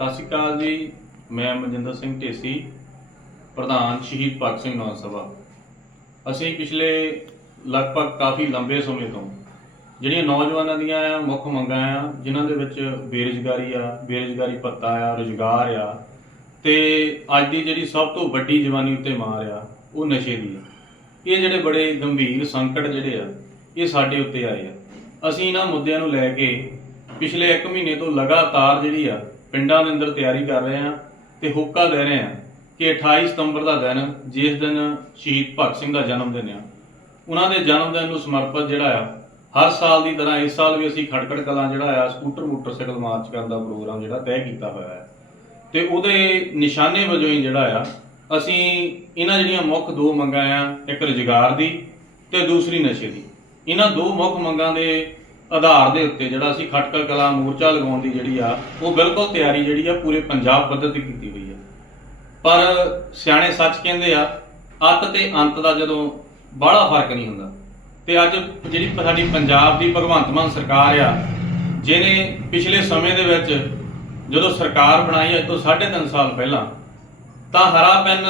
ਸਤਿ ਸ਼੍ਰੀ ਅਕਾਲ ਜੀ। ਮੈਂ ਮਨਜਿੰਦਰ ਸਿੰਘ ਢੇਸੀ, ਪ੍ਰਧਾਨ ਸ਼ਹੀਦ ਭਗਤ ਸਿੰਘ ਨੌਜ ਸਭਾ। ਅਸੀਂ ਪਿਛਲੇ ਲਗਭਗ ਕਾਫੀ ਲੰਬੇ ਸਮੇਂ ਤੋਂ ਜਿਹੜੀਆਂ ਨੌਜਵਾਨਾਂ ਦੀਆਂ ਆ ਮੁੱਖ ਮੰਗਾਂ ਆ, ਜਿਨ੍ਹਾਂ ਦੇ ਵਿੱਚ ਬੇਰੁਜ਼ਗਾਰੀ ਆ, ਬੇਰੁਜ਼ਗਾਰੀ ਭੱਤਾ ਆ, ਰੁਜ਼ਗਾਰ ਆ, ਤੇ ਅੱਜ ਦੀ ਜਿਹੜੀ ਸਭ ਤੋਂ ਵੱਡੀ ਜਵਾਨੀ ਉੱਤੇ ਮਾਰ ਆ, ਉਹ ਨਸ਼ੇ ਦੀ ਆ। ਇਹ ਜਿਹੜੇ ਬੜੇ ਗੰਭੀਰ ਸੰਕਟ ਜਿਹੜੇ ਆ, ਇਹ ਸਾਡੇ ਉੱਤੇ ਆਏ ਆ। ਅਸੀਂ ਇਹਨਾਂ ਮੁੱਦਿਆਂ ਨੂੰ ਲੈ ਕੇ ਪਿਛਲੇ 1 ਮਹੀਨੇ ਤੋਂ ਲਗਾਤਾਰ ਜਿਹੜੀ ਆ ਪਿੰਡਾਂ ਦੇ ਅੰਦਰ ਤਿਆਰੀ ਕਰ ਰਹੇ ਹਾਂ ਤੇ ਹੋਕਾ ਦੇ ਰਹੇ ਹਾਂ ਕਿ 28 ਸਤੰਬਰ ਦਾ ਦਿਨ, ਜਿਸ ਦਿਨ ਸ਼ਹੀਦ ਭਗਤ ਸਿੰਘ ਦਾ ਜਨਮ ਦਿਨ ਆ। ਉਹਨਾਂ ਦੇ ਜਨਮ ਦਿਨ ਨੂੰ ਸਮਰਪਿਤ ਜਿਹੜਾ ਆ, ਹਰ ਸਾਲ ਦੀ ਤਰ੍ਹਾਂ ਇਸ ਸਾਲ ਵੀ ਅਸੀਂ ਖੜਕੜ ਕਲਾਂ ਜਿਹੜਾ ਆ, ਸਕੂਟਰ ਮੋਟਰਸਾਈਕਲ ਮਾਰਚ ਕਰਨ ਦਾ ਪ੍ਰੋਗਰਾਮ ਜਿਹੜਾ ਤੈਅ ਕੀਤਾ ਹੋਇਆ ਹੈ। ਤੇ ਉਹਦੇ ਨਿਸ਼ਾਨੇ ਵਜੋਂ ਹੀ ਜਿਹੜਾ ਆ, ਅਸੀਂ ਇਹਨਾਂ ਜਿਹੜੀਆਂ ਮੁੱਖ ਦੋ ਮੰਗਾਂ ਆ, ਇੱਕ ਰੁਜ਼ਗਾਰ ਦੀ ਤੇ ਦੂਸਰੀ ਨਸ਼ੇ ਦੀ। ਇਹਨਾਂ ਦੋ ਮੁੱਖ ਮੰਗਾਂ ਦੇ ਆਧਾਰ ਦੇ ਉੱਤੇ ਜਿਹੜਾ ਅਸੀਂ ਖਟਕਲ ਕਲਾ ਮੋਰਚਾ ਲਗਾਉਣ ਦੀ ਜਿਹੜੀ ਆ, ਉਹ ਬਿਲਕੁਲ ਤਿਆਰੀ ਜਿਹੜੀ ਆ, ਪੂਰੇ ਪੰਜਾਬ ਪੱਧਰ ਤੇ ਕੀਤੀ ਹੋਈ ਆ। ਪਰ ਸਿਆਣੇ ਸੱਚ ਕਹਿੰਦੇ ਆ, ਅੱਤ ਤੇ ਅੰਤ ਦਾ ਜਦੋਂ ਬਾਹਲਾ ਫ਼ਰਕ ਨਹੀਂ ਹੁੰਦਾ। ਤੇ ਅੱਜ ਜਿਹੜੀ ਸਾਡੀ ਪੰਜਾਬ ਦੀ ਭਗਵੰਤ ਮਾਨ ਸਰਕਾਰ ਆ, ਜਿਹਨੇ ਪਿਛਲੇ ਸਮੇਂ ਦੇ ਵਿੱਚ ਜਦੋਂ ਸਰਕਾਰ ਬਣਾਈ ਅੱਜ ਤੋਂ 3.5 ਸਾਲ ਪਹਿਲਾਂ, ਤਾਂ ਹਰਾ ਪੈਨ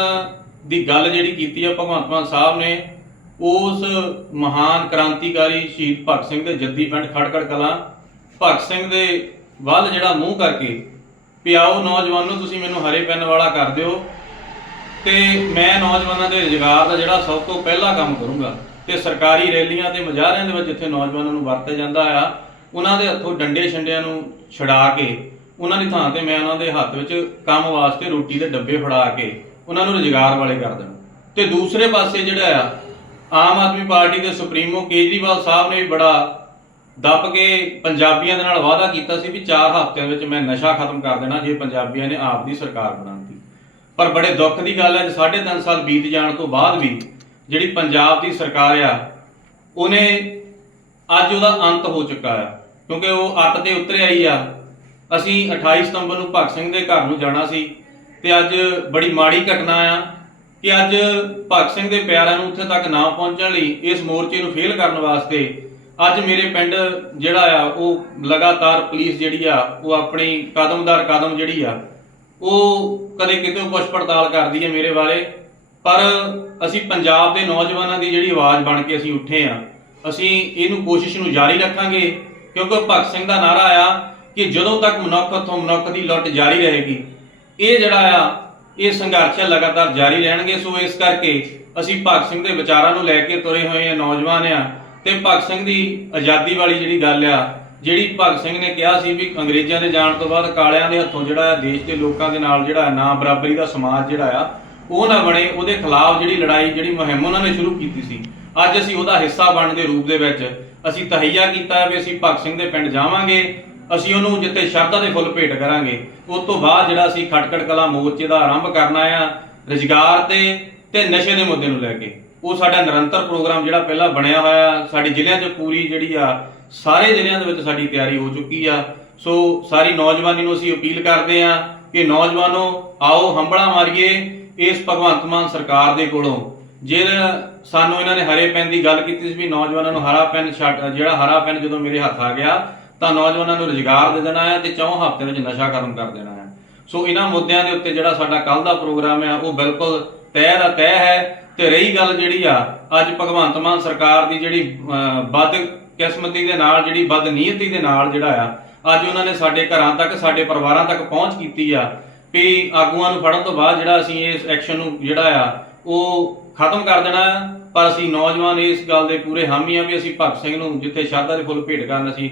ਦੀ ਗੱਲ ਜਿਹੜੀ ਕੀਤੀ ਆ ਭਗਵੰਤ ਮਾਨ ਸਾਹਿਬ ਨੇ ਉਸ ਮਹਾਨ ਕ੍ਰਾਂਤੀਕਾਰੀ ਸ਼ਹੀਦ ਭਗਤ ਸਿੰਘ ਦੇ ਜੱਦੀ ਪਿੰਡ ਖੜਕੜ ਕਲਾਂ। ਭਗਤ ਸਿੰਘ ਦੇ ਵੱਲ ਜਿਹੜਾ ਮੂੰਹ ਕਰਕੇ, ਪਿਆਓ ਆਓ ਨੌਜਵਾਨੋ, ਤੁਸੀਂ ਮੈਨੂੰ ਹਰੇ ਪੈਨ ਵਾਲਾ ਕਰ ਦਿਓ। ਤੇ ਮੈਂ ਨੌਜਵਾਨਾਂ ਦੇ ਰੁਜ਼ਗਾਰ ਦਾ ਜਿਹੜਾ ਸਭ ਤੋਂ ਪਹਿਲਾ ਕੰਮ ਕਰੂੰਗਾ। ਤੇ ਸਰਕਾਰੀ ਰੈਲੀਆਂ ਤੇ ਮੁਜ਼ਾਹਰਿਆਂ ਦੇ ਵਿੱਚ ਜਿੱਥੇ ਨੌਜਵਾਨਾਂ ਨੂੰ ਵਰਤਿਆ ਜਾਂਦਾ ਆ। ਉਹਨਾਂ ਦੇ ਹੱਥੋਂ ਡੰਡੇ ਛੰਡਿਆਂ ਨੂੰ ਛਡਾ ਕੇ, ਉਹਨਾਂ ਦੀ ਥਾਂ ਤੇ ਮੈਂ ਉਹਨਾਂ ਦੇ ਹੱਥ ਵਿੱਚ ਕੰਮ ਵਾਸਤੇ ਰੋਟੀ ਦੇ ਡੱਬੇ ਫੜਾ ਕੇ, ਉਹਨਾਂ ਨੂੰ ਰੁਜ਼ਗਾਰ ਵਾਲੇ ਕਰ ਦੇਣਾ। ਤੇ ਦੂਸਰੇ ਪਾਸੇ ਜਿਹੜਾ ਆ ਆਮ ਆਦਮੀ ਪਾਰਟੀ ਦੇ ਸੁਪਰੀਮੋ ਕੇਜਰੀਵਾਲ ਸਾਹਿਬ ਨੇ ਵੀ ਬੜਾ ਦੱਬ ਕੇ ਪੰਜਾਬੀਆਂ ਦੇ ਨਾਲ ਵਾਅਦਾ ਕੀਤਾ ਸੀ ਵੀ 4 ਹਫ਼ਤਿਆਂ ਵਿੱਚ ਮੈਂ ਨਸ਼ਾ ਖਤਮ ਕਰ ਦੇਣਾ, ਜੇ ਪੰਜਾਬੀਆਂ ਨੇ ਆਪ ਦੀ ਸਰਕਾਰ ਬਣਾਉਂਦੀ ਪਰ ਬੜੇ ਦੁੱਖ ਦੀ ਗੱਲ ਹੈ ਕਿ 3.5 ਸਾਲ ਬੀਤ ਜਾਣ ਤੋਂ ਬਾਅਦ ਵੀ ਜਿਹੜੀ ਪੰਜਾਬ ਦੀ ਸਰਕਾਰ ਆ, ਉਹਨੇ ਅੱਜ ਉਹਦਾ ਅੰਤ ਹੋ ਚੁੱਕਾ ਆ, ਕਿਉਂਕਿ ਉਹ ਅੱਤ ਤੇ ਉਤਰਿਆ ਹੀ ਆ। ਅਸੀਂ 28 ਸਤੰਬਰ ਨੂੰ ਭਗਤ ਸਿੰਘ ਦੇ ਘਰ ਨੂੰ ਜਾਣਾ ਸੀ ਤੇ ਅੱਜ ਬੜੀ ਮਾੜੀ ਘਟਨਾ ਆ ਕਿ ਅੱਜ ਭਗਤ ਸਿੰਘ ਦੇ ਪਿਆਰਿਆਂ ਨੂੰ ਉੱਥੇ ਤੱਕ ਨਾ ਪਹੁੰਚਣ ਲਈ ਇਸ ਮੋਰਚੇ ਨੂੰ ਫੇਲ ਕਰਨ ਵਾਸਤੇ ਅੱਜ ਮੇਰੇ ਪਿੰਡ ਜਿਹੜਾ ਆ, ਉਹ ਲਗਾਤਾਰ ਪੁਲਿਸ ਜਿਹੜੀ ਆ, ਉਹ ਆਪਣੀ ਕਦਮਦਾਰ ਕਦਮ ਜਿਹੜੀ ਆ, ਉਹ ਕਦੇ ਕਿਤੇ ਪੁੱਛ ਪੜਤਾਲ ਕਰਦੀ ਹੈ ਮੇਰੇ ਬਾਰੇ। ਪਰ ਅਸੀਂ ਪੰਜਾਬ ਦੇ ਨੌਜਵਾਨਾਂ ਦੀ ਜਿਹੜੀ ਆਵਾਜ਼ ਬਣ ਕੇ ਅਸੀਂ ਉੱਠੇ ਆ, ਅਸੀਂ ਇਹਨੂੰ ਕੋਸ਼ਿਸ਼ ਨੂੰ ਜਾਰੀ ਰੱਖਾਂਗੇ, ਕਿਉਂਕਿ ਭਗਤ ਸਿੰਘ ਦਾ ਨਾਰਾ ਆ ਕਿ ਜਦੋਂ ਤੱਕ ਮਨੁੱਖ ਤੋਂ ਮਨੁੱਖ ਦੀ ਲੁੱਟ ਜਾਰੀ ਰਹੇਗੀ। ਇਹ ਜਿਹੜਾ ਆ ਇਹ ਸੰਘਰਸ਼ ਲਗਾਤਾਰ ਜਾਰੀ ਰਹਿਣਗੇ, ਸੋ ਇਸ ਕਰਕੇ ਅਸੀਂ ਭਗਤ ਸਿੰਘ ਦੇ ਵਿਚਾਰਾਂ ਨੂੰ ਲੈ ਕੇ ਤੁਰੇ ਹੋਏ ਆ ਨੌਜਵਾਨ ਆ ਤੇ ਭਗਤ ਸਿੰਘ ਦੀ ਆਜ਼ਾਦੀ ਵਾਲੀ ਜਿਹੜੀ ਗੱਲ ਆ, ਜਿਹੜੀ ਭਗਤ ਸਿੰਘ ਨੇ ਕਿਹਾ ਸੀ ਵੀ ਅੰਗਰੇਜ਼ਾਂ ਦੇ ਜਾਣ ਤੋਂ ਬਾਅਦ ਕਾਲਿਆਂ ਦੇ ਹੱਥੋਂ ਜਿਹੜਾ ਆ ਦੇਸ਼ ਦੇ ਲੋਕਾਂ ਦੇ ਨਾਲ ਜਿਹੜਾ ਨਾ ਬਰਾਬਰੀ ਦਾ ਸਮਾਜ ਜਿਹੜਾ ਆ, ਉਹ ਨਾ ਬਣੇ, ਉਹਦੇ ਖਿਲਾਫ ਜਿਹੜੀ ਲੜਾਈ ਜਿਹੜੀ ਮੁਹਿੰਮ ਉਹਨਾਂ ਨੇ ਸ਼ੁਰੂ ਕੀਤੀ ਸੀ। ਅੱਜ ਅਸੀਂ ਉਹਦਾ ਹਿੱਸਾ ਬਣਨ ਦੇ ਰੂਪ ਦੇ ਵਿੱਚ ਅਸੀਂ ਤਹਈਆ ਕੀਤਾ ਵੀ ਅਸੀਂ ਭਗਤ ਸਿੰਘ ਦੇ ਪਿੰਡ ਜਾਵਾਂਗੇ। ਅਸੀਂ ਉਹਨੂੰ ਜਿੱਥੇ ਸ਼ਰਧਾ ਦੇ ਫੁੱਲ ਭੇਟ ਕਰਾਂਗੇ, ਉਸ ਤੋਂ ਬਾਅਦ ਜਿਹੜਾ ਅਸੀਂ ਖਟਕੜ ਕਲਾ ਮੋਰਚੇ ਦਾ ਆਰੰਭ ਕਰਨਾ ਆ ਰੁਜ਼ਗਾਰ ਤੇ ਤੇ ਨਸ਼ੇ ਦੇ ਮੁੱਦੇ ਨੂੰ ਲੈ ਕੇ। ਉਹ ਸਾਡਾ ਨਿਰੰਤਰ ਪ੍ਰੋਗਰਾਮ ਜਿਹੜਾ ਪਹਿਲਾਂ ਬਣਿਆ ਹੋਇਆ, ਸਾਡੇ ਜ਼ਿਲ੍ਹਿਆਂ 'ਚ ਪੂਰੀ ਜਿਹੜੀ ਆ, ਸਾਰੇ ਜ਼ਿਲ੍ਹਿਆਂ ਦੇ ਵਿੱਚ ਸਾਡੀ ਤਿਆਰੀ ਹੋ ਚੁੱਕੀ ਆ। ਸੋ ਸਾਰੀ ਨੌਜਵਾਨੀ ਨੂੰ ਅਸੀਂ ਅਪੀਲ ਕਰਦੇ ਆ ਕਿ ਨੌਜਵਾਨੋ, ਆਓ ਹੰਬੜਾ ਮਾਰੀਏ ਇਸ ਭਗਵੰਤ ਮਾਨ ਸਰਕਾਰ ਦੇ ਕੋਲੋਂ। ਜੇ ਸਾਨੂੰ ਇਹਨਾਂ ਨੇ ਹਰੇ ਪੈਨ ਦੀ ਗੱਲ ਕੀਤੀ ਸੀ ਵੀ ਨੌਜਵਾਨਾਂ ਨੂੰ ਹਰਾ ਪੈਨ ਛੱਡ, ਜਿਹੜਾ ਹਰਾ ਪੈਨ ਜਦੋਂ ਮੇਰੇ ਹੱਥ ਆ ਗਿਆ ਤਾਂ ਨੌਜਵਾਨਾਂ ਨੂੰ ਰੁਜ਼ਗਾਰ ਦੇ ਦੇਣਾ ਹੈ ਤੇ ਚੌਂ ਹਫ਼ਤੇ ਵਿੱਚ ਨਸ਼ਾ ਖਤਮ ਕਰ ਦੇਣਾ ਹੈ। ਸੋ ਇਹਨਾਂ ਮੁੱਦਿਆਂ ਦੇ ਉੱਤੇ ਜਿਹੜਾ ਸਾਡਾ ਕੱਲ ਦਾ ਪ੍ਰੋਗਰਾਮ ਹੈ ਉਹ ਬਿਲਕੁਲ ਤੈਅ ਦਾ ਤੈਅ ਹੈ ਤੇ ਰਹੀ ਗੱਲ ਜਿਹੜੀ ਆ ਅੱਜ ਭਗਵੰਤ ਮਾਨ ਸਰਕਾਰ ਦੀ ਜਿਹੜੀ ਅਹ, ਕਿਸਮਤੀ ਦੇ ਨਾਲ ਜਿਹੜੀ ਵੱਧ ਨੀਅਤੀ ਦੇ ਨਾਲ ਜਿਹੜਾ ਆ ਅੱਜ ਉਹਨਾਂ ਨੇ ਸਾਡੇ ਘਰਾਂ ਤੱਕ ਸਾਡੇ ਪਰਿਵਾਰਾਂ ਤੱਕ ਪਹੁੰਚ ਕੀਤੀ ਆ ਵੀ ਆਗੂਆਂ ਨੂੰ ਫੜਨ ਤੋਂ ਬਾਅਦ ਜਿਹੜਾ ਅਸੀਂ ਇਸ ਐਕਸ਼ਨ ਨੂੰ ਜਿਹੜਾ ਆ ਉਹ ਖਤਮ ਕਰ ਦੇਣਾ ਆ ਪਰ ਅਸੀਂ ਨੌਜਵਾਨ ਇਸ ਗੱਲ ਦੇ ਪੂਰੇ ਹਾਮੀ ਆ ਵੀ ਅਸੀਂ ਭਗਤ ਸਿੰਘ ਨੂੰ ਜਿੱਥੇ ਸ਼ਰਧਾ ਦੇ ਫੁੱਲ ਭੇਟ ਕਰਨ ਅਸੀਂ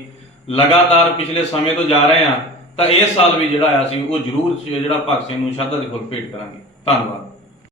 ਲਗਾਤਾਰ ਪਿਛਲੇ ਸਮੇਂ ਤੋਂ ਜਾ ਰਹੇ ਆ ਤਾਂ ਇਸ ਸਾਲ ਵੀ ਜਿਹੜਾ ਆ ਅਸੀਂ ਉਹ ਜ਼ਰੂਰ ਜਿਹੜਾ ਭਗਤ ਸਿੰਘ ਨੂੰ ਸ਼ਰਧਾ ਦੇ ਫੁੱਲ ਭੇਟ ਕਰਾਂਗੇ। ਧੰਨਵਾਦ।